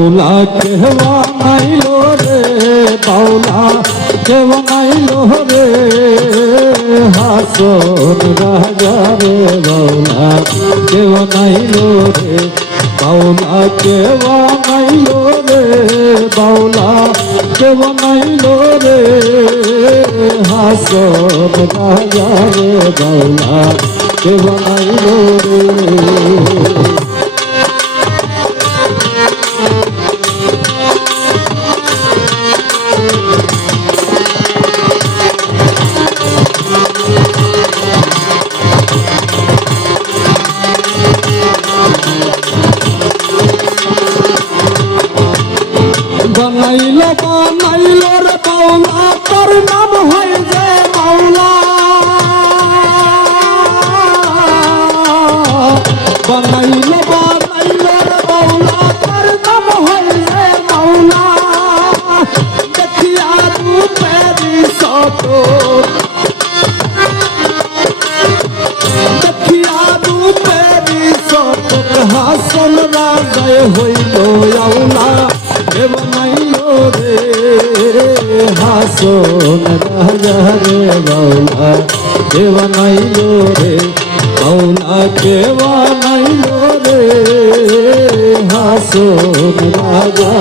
বাউলা কেহবা নাইলো রে, বাউলা কেহবা নাইলো রে। হাসন রাজা রে, বাউলা কেহবা নাইলো রে, বাউলা কেহবা নাইলো রে, বাউলা কেহবা নাইলো রে। হাসন রাজা রে, বাউলা কেহবা নাইলো রে। রে বাউলা দেব নাইল রে বাউলা কেব নাইল রে। হাসন রাজা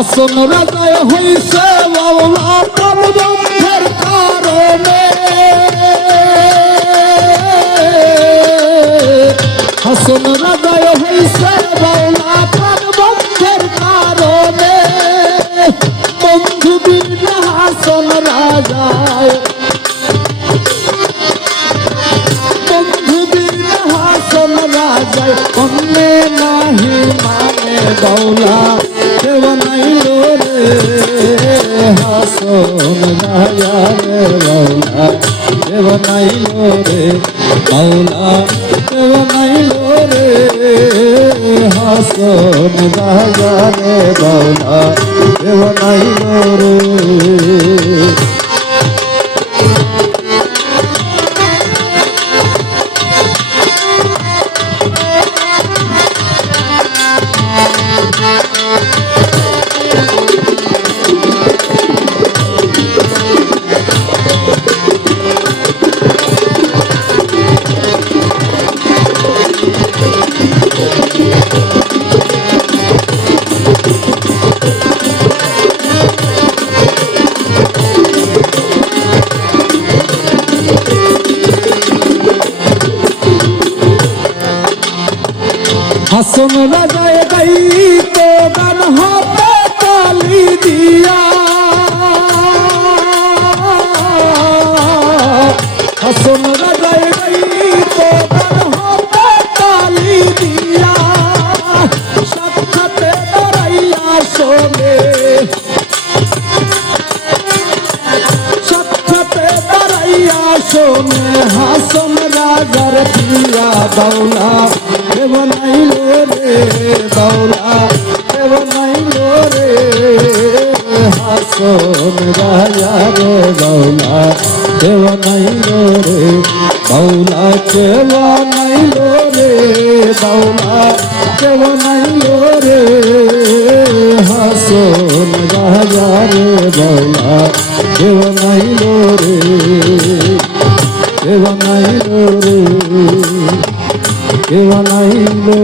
হাসন রাজায় হইছে বাউলা পরবন্ধের কারণে। হাসন রাজায় হইছে বাউলা পরবন্ধের কারণে। বন্ধু বীর হাসন রাজায়। বন্ধু বীর হাসন রাজায়। অন্যে নাহি মানে বাউলা রাজা রে বাউলা কেউ নাইল রে বাউলা কেউ নাইল রে হাসন রাজা রে বাউলা কেউ নাইল রে। হাসন রাজায় গাই গান হাতে। শোনে হাসন রাজার প্রিয়া বাউলা দেব নাইল রে বাউলা দেব নাইল রে হাসন রাজার বাউলা দেব নাইল রে বাউলা কেব নাইল রে বাউলা কেব নাইল রে হাসন রাজার বাউলা কেব নাই রে কেউ নাই রে